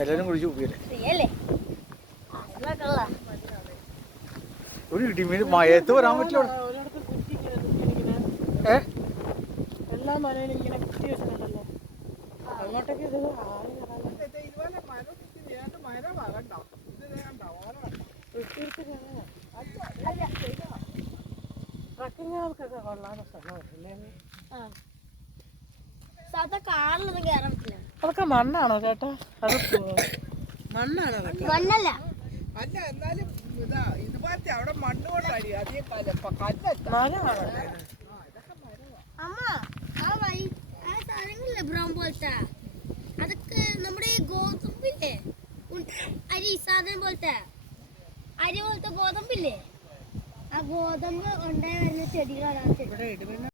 എല്ലാരും കുടിച്ചു കുപ്പിയല്ലേ ഒരു ഇടിമീൻ മയത്ത് വരാൻ പറ്റില്ല. എല്ലാ മലയിലും ഇങ്ങനെ കുത്തി വെച്ചിട്ടുണ്ടല്ലോ. അങ്ങോട്ടൊക്കെ ഇത് ട്രക്കിങ്ങുകൾക്കൊക്കെ കൊള്ളാതെ സ്ഥലമല്ലേ? അതൊക്കെ മണ്ണാണോ ചേട്ടാ? അത് മണ്ണാണോ? മണ്ണല്ല. അല്ല എന്നാലും ഇതാ ഇതുപോലത്തെ അവിടെ മണ്ണ് കൊണ്ടാണ് അധികം മരമാണോ? അമ്മ ആ വഴി ആ സാധനങ്ങളില്ലേ ബ്രൗൺ പോലത്തെ അതൊക്കെ നമ്മുടെ ഈ ഗോതമ്പില്ലേ അരി സാധനം പോലത്തെ അരി പോലത്തെ ഗോതമ്പില്ലേ ആ ഗോതമ്പ് ഉണ്ടായി വരുന്ന ചെടികളാണ്.